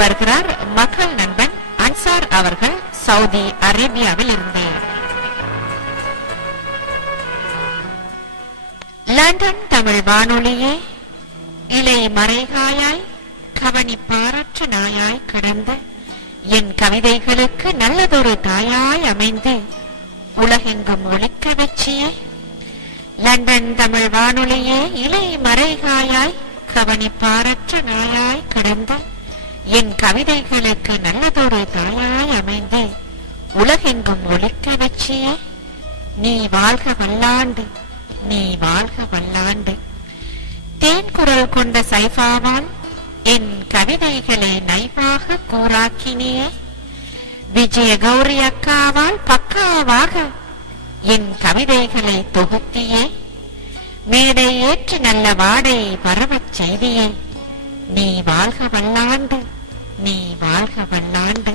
வருகிறார் மக்கள் நண்பன் அன்சார் அவர்கள் சவுதி அரேபியாவில் இருந்து. லண்டன் தமிழ் வானொலியே, இலை மறைகாயாய் கவனிப்பாரற்ற நாயாய் கடந்து என் கவிதைகளுக்கு நல்லதொரு தாயாய் அமைந்து உலகெங்கும் ஒலிக்க வச்சியே. லண்டன் தமிழ் வானொலியே, இலை மறைகாயாய் கவனிப்பாரற்ற நாயாய் கடந்து என் கவிதைகளுக்கு நல்லதொரு தாயாய் அமைந்து உலகெங்கும் ஒலிக்க வச்சியே. நீ வாழ்க வல்லாண்டு, நீ வாழ்க வல்லாண்டு. தேன் குரல் கொண்ட சைஃபாவால் என் கவிதைகளை நைவாக கூறாக்கினியே. விஜய கௌரி அக்காவால் பக்காவாக என் கவிதைகளை தொகுத்தியே. மேடை ஏற்றி நல்ல வாடை பரவச் செய்தியே. நீ வாழ்க வல்லாண்டு, நீ வாழ்க வல்லாண்டு.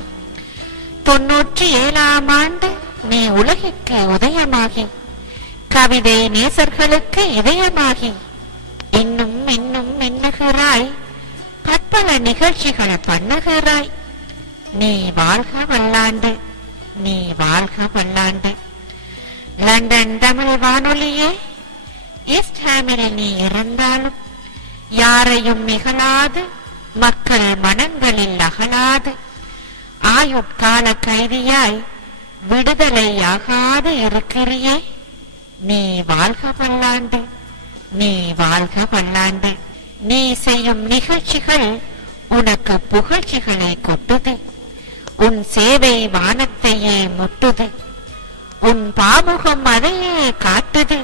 97ஆம் ஆண்டு நீ உலகிற்கு உதயமாகி கவிதை நேசர்களுக்கு இதயமாகி இன்னும் இன்னும் எண்ணுகிறாய், பற்பல நிகழ்ச்சிகள் பண்ணுகிறாய். நீ வாழ்க வல்லாண்டு, நீ வாழ்க வல்லாண்டு. லண்டன் தமிழ் வானொலியே, ஈஸ்ட் ஹாமில் நீ இருந்தாலும் யாரையும் மிகழாது மக்கள் மனங்களில் அகலாது ஆயுட்கால கைதியாய் விடுதலையாகாது இருக்கிறியே. நீ வாழ்க வல்லாண்டு, நீ வாழ்க வல்லாண்டு. நீ செய்யும் நிகழ்ச்சிகள் உனக்கு புகழ்ச்சிகளை கொட்டுது. உன் சேவை வானத்தையே முட்டுது. உன் பாமுகம் அதையே காட்டுது.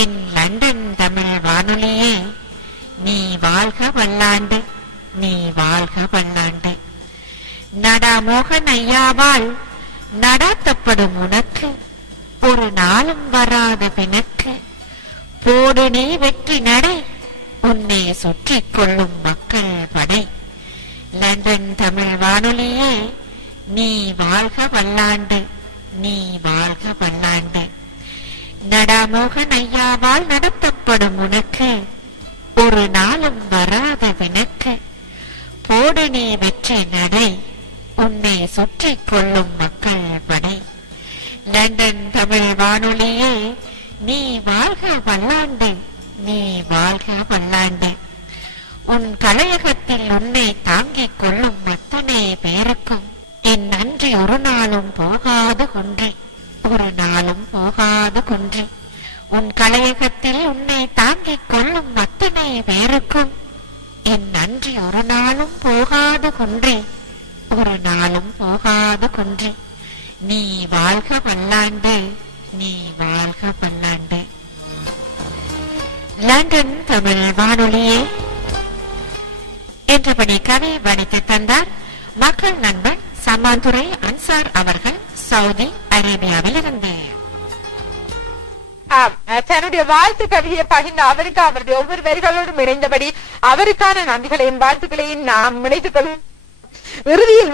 என் லண்டன் தமிழ் வானொலியே, நீ வாழ்க வல்லாண்டு, நீ வாழ்க வல்லாண்டு. நடா மோகன் ஐயாவால் நடாத்தப்படும் உனக்கு ஒரு நாளும் வராத பிணக்கு. போடு நீ வெற்றி நடை, உன்னை சுற்றி கொள்ளும் மக்கள் படை. லண்டன் தமிழ் வானொலியே, நீ வாழ்க வல்லாண்டு, நீ வாழ்க வல்லாண்டு. நடாமோகன் ஐயாவால் நடத்தப்படும் உனக்கு ஒரு நாளும் வராத வினக்கு. போடு நீ வெற்றி நடை, உன்னை சுற்றி கொள்ளும் மக்கள் படை. லண்டன் தமிழ் வானொலியே, நீ வாழ்க வல்லாண்டு, நீ வாழ்க வல்லாண்டு. உன் கலையகத்தில் உன்னை தாங்கிக் கொள்ளும் அத்தனை பேருக்கும் என் நன்றி ஒரு நாளும் போகாது கொன்றி, ஒரு நாளும் போகாது கொன்றி. உன் கலையகத்தில் உன்னை தாங்கிக் கொள்ளும் அத்தனை பேருக்கும் என் நன்றி ஒரு நாளும் போகாது கொன்றி, ஒரு நாளும் போகாது கொன்றி. நீ வாழ்க வல்லாண்டு, நீ வாழ்க வல்லாண்டு. லண்டன் தமிழ் வானொலியே என்றபடி கவி வணித்து தந்தார் மக்கள் நண்பன் சம்மாந்துரை அன்சார் அவர்கள் சவுதி அரேபியாவில் இருந்து. தன்னுடைய வாழ்த்து கவியை பகிர்ந்த அவருக்கு அவருடைய ஒவ்வொரு வரிகளோடும் இணைந்தபடி அவருக்கான நன்றிகளையும் வாழ்த்துக்களையும் நாம் இணைத்துக் கொள்ளும். இறுதியில்